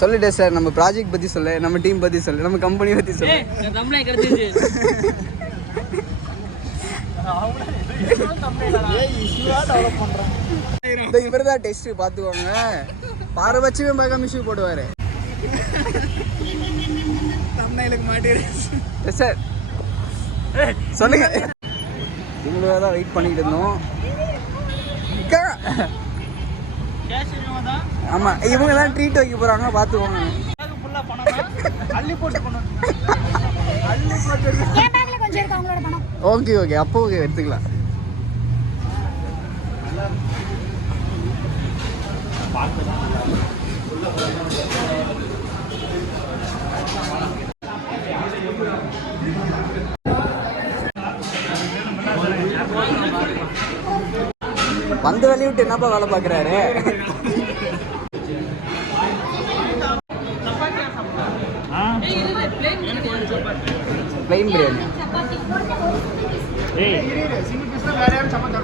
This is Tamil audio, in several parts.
சொல்லிட்டே சார். நம்ம ப்ராஜெக்ட் பற்றி சொல்லு, நம்ம டீம் பற்றி சொல்லு, நம்ம கம்பெனி பற்றி சொல்லு. இவர் தான் டெஸ்ட் பார்த்துக்கோங்க. பாரபட்சமே பார்க்காம இஷ்யூ போடுவார். சார் சொல்லுங்க. இவங்க தான் வெயிட் பண்ணிக்கிட்டு இருந்தோம். ஆமா, இவங்க தான் ட்ரீட் வைக்க போறாங்க, பாத்துக்கோங்க. ஓகே ஓகே, அப்போ ஓகே, எடுத்துக்கலாம். வந்த வேலையை விட்டு என்னப்பா வேலை பார்க்குறாரு? Plain biryani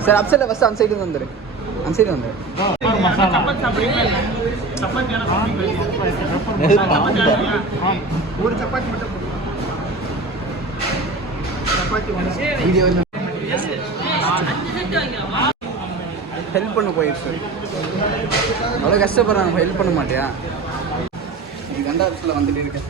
sir. அப் சைடில் ஃபஸ்ட்டு அந்த சைடு வந்துடு, அந்த சைடு வந்துடு. ஒரு சப்பாத்தி மட்டும் ஹெல்ப் பண்ண போயிடுச்சு. அவ்வளோ கஷ்டப்படுறாங்க, ஹெல்ப் பண்ண மாட்டியா? நீ கண்ட ஆஃபீஸில் வந்துட்டு இருக்கேன்.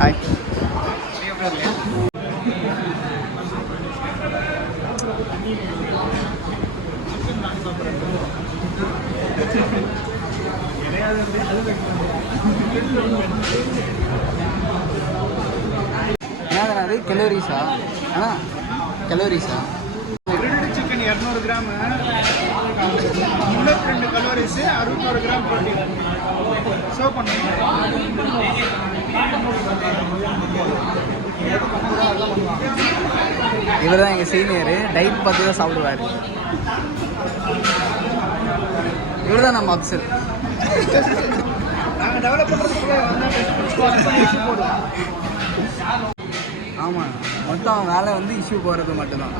ஹாய். என்னதுண்ணா அது? கலோரிஸா? அண்ணா கலோரிஸா? Grilled chicken 200 gram, 32 calories, 61 gram protein. Serve பண்ணுங்க. இவர் தான் எங்கள் சீனியரு. டைட் பார்த்து தான் சாப்பிடுவார். இவர் தான் நம்ம அப்சல். நாங்கள் டெவலப் பண்ணுறதுக்கு போடுவோம். ஆமாம், மொத்தம் வேலை வந்து இஷ்யூ போகிறது மட்டும்தான்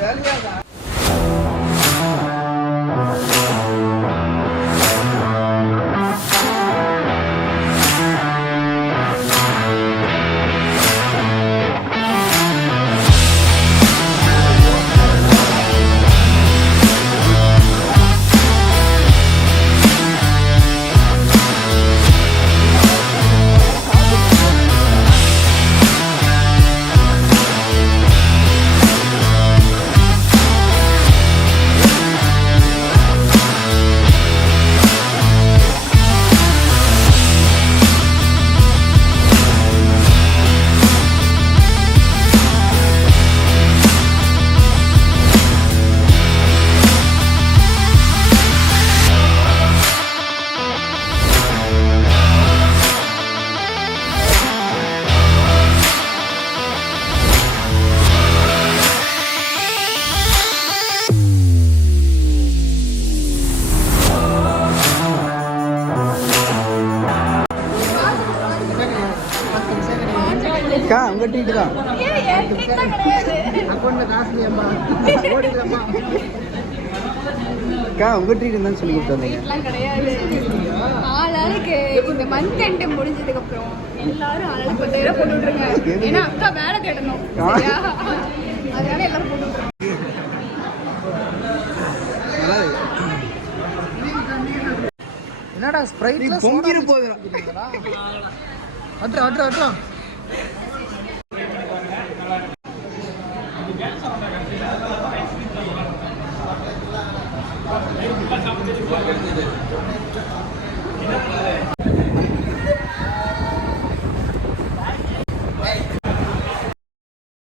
வேலையாக. உங்க ட்ரீட் தான். உங்க ட்ரீட் தான் சொல்லி கொடுத்தாங்க. ஆளாளுக்கு இந்த மந்த் எண்ட் முடிஞ்சதுக்கு அப்புறம் எல்லாரும் ஆளாளுக்கு 10,000 போட்டு விட்டுருங்க. ஏன்னா அக்கா வேலை கேட்டணும், அதனால எல்லாரும் போட்டு விட்டுருங்க. என்னடா ஸ்ப்ரைட்ல பொங்கிர போகுதுடா. அட்ரா